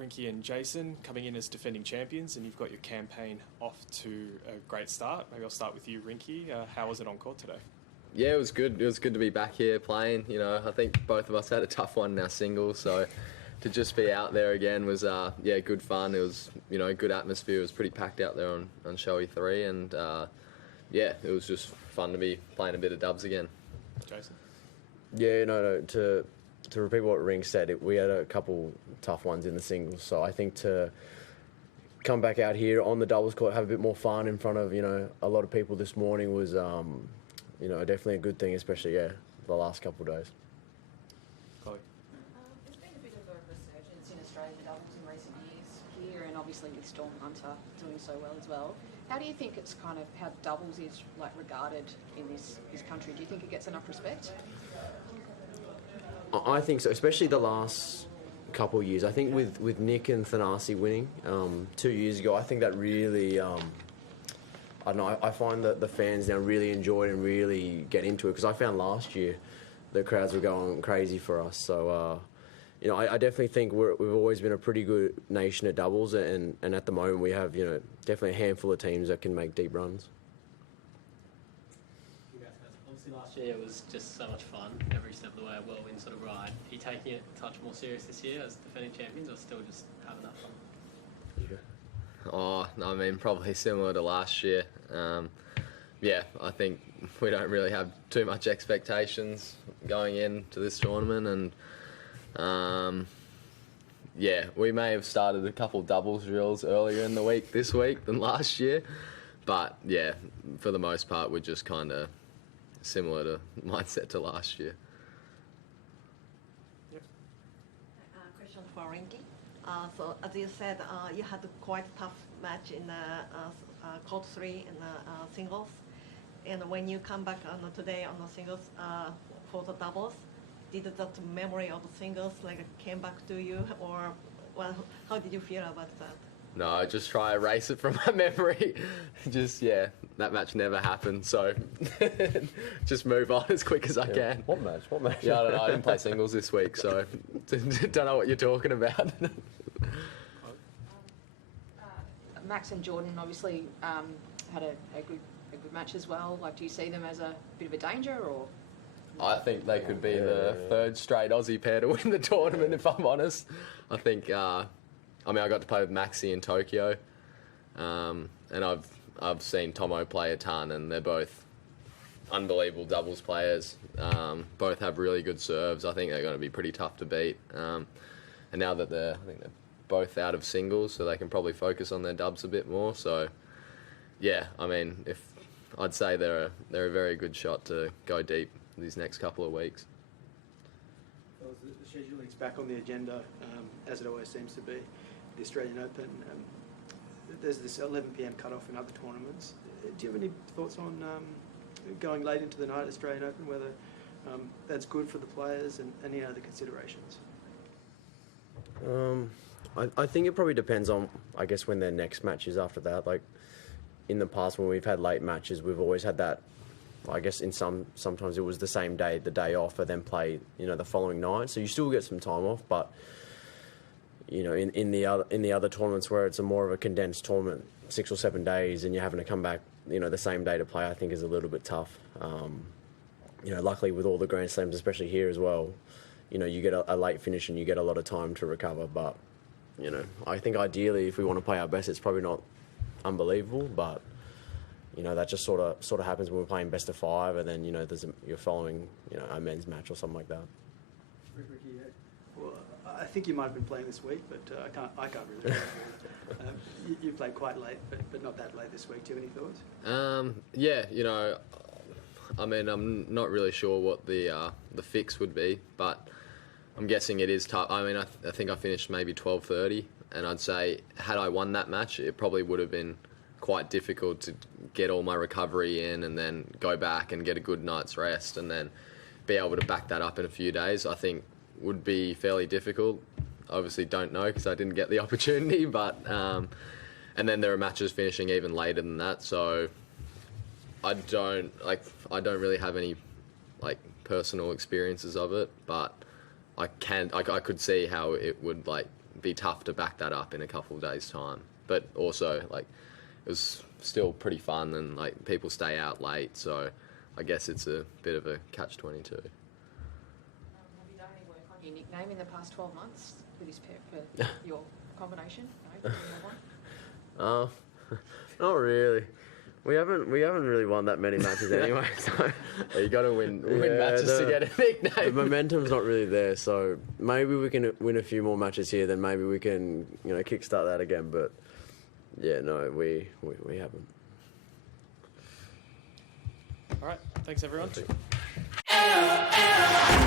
Rinky and Jason coming in as defending champions, and you've got your campaign off to a great start. Maybe I'll start with you, Rinky. How was it on court today? Yeah, it was good. It was good to be back here playing. You know, I think both of us had a tough one in our singles, so to just be out there again was, good fun. It was, good atmosphere. It was pretty packed out there on Showy 3, and, it was just fun to be playing a bit of dubs again. Jason? Yeah, to repeat what Ring said, we had a couple tough ones in the singles, so I think to come back out here on the doubles court, have a bit more fun in front of, a lot of people this morning was, definitely a good thing, especially, the last couple of days. Chloe? There's been a bit of a resurgence in Australian doubles in recent years here, and obviously with Storm Hunter doing so well as well. How do you think it's kind of how doubles is regarded in this country? Do you think it gets enough respect? I think so, especially the last couple of years. I think with Nick and Thanasi winning 2 years ago, I think that really, I don't know, I find that the fans now really enjoy it and really get into it, because I found last year the crowds were going crazy for us. So, I definitely think we've always been a pretty good nation at doubles, and at the moment we have, definitely a handful of teams that can make deep runs. Obviously last year it was just so much fun, every step of the way, a whirlwind sort of ride. Are you taking it a touch more serious this year as defending champions, or still just having that fun? Probably similar to last year. I think we don't really have too much expectations going into this tournament, and we may have started a couple doubles drills earlier in the week this week than last year, but for the most part we're just kind of similar to mindset to last year. Yep. Question for Rinky. So as you said, you had a quite tough match in court 3 in the singles, and when you come back today on the singles for the doubles, did that memory of the singles came back to you, or how did you feel about that? No, I just try to erase it from my memory. That match never happened, so just move on as quick as I can. What match? Yeah, I don't know. I didn't play singles this week, so don't know what you're talking about. Max and Jordan obviously had a good match as well. Do you see them as a bit of a danger, or? I think they could be the third straight Aussie pair to win the tournament, if I'm honest. I think, I got to play with Maxi in Tokyo, and I've seen Tomo play a ton, and they're both unbelievable doubles players. Both have really good serves. I think they're going to be pretty tough to beat. And now that they're both out of singles, so they can probably focus on their dubs a bit more. So, if I'd say they're a very good shot to go deep these next couple of weeks. Well, the scheduling's back on the agenda, as it always seems to be. The Australian Open, there's this 11 p.m. cut-off in other tournaments. Do you have any thoughts on going late into the night at Australian Open, whether that's good for the players, and any other considerations? I think it probably depends on, when their next match is after that. In the past, when we've had late matches, we've always had that. Sometimes it was the same day, the day off, and then play, the following night. So you still get some time off, but in the other tournaments where it's a more of a condensed tournament, 6 or 7 days, and you're having to come back, the same day to play, I think is a little bit tough. Luckily with all the Grand Slams, especially here as well, you get a late finish and you get a lot of time to recover. But I think ideally, if we want to play our best, it's probably not unbelievable, but. That just sort of happens when we're playing best of 5, and then you're following a men's match or something like that. Ricky, well, I think you might have been playing this week, but I can't really. You played quite late, but not that late this week. Do you have any thoughts? I'm not really sure what the fix would be, but I'm guessing it is tough. I think I finished maybe 12:30, and I'd say had I won that match, it probably would have been quite difficult to get all my recovery in and then go back and get a good night's rest and then be able to back that up in a few days. I think would be fairly difficult. Obviously don't know because I didn't get the opportunity, but and then there are matches finishing even later than that, so I don't really have any personal experiences of it, but I could see how it would be tough to back that up in a couple of days' time. But also, like, it was still pretty fun, and like people stay out late, so I guess it's a bit of a catch-22. Have you done any work on your nickname in the past 12 months for this for your combination? No? Not really. We haven't really won that many matches anyway. So You got to win matches to get a nickname. the momentum's not really there. So maybe we can win a few more matches here. Then maybe we can kickstart that again. But yeah, no, we haven't. All right. Thanks, everyone. Thank you.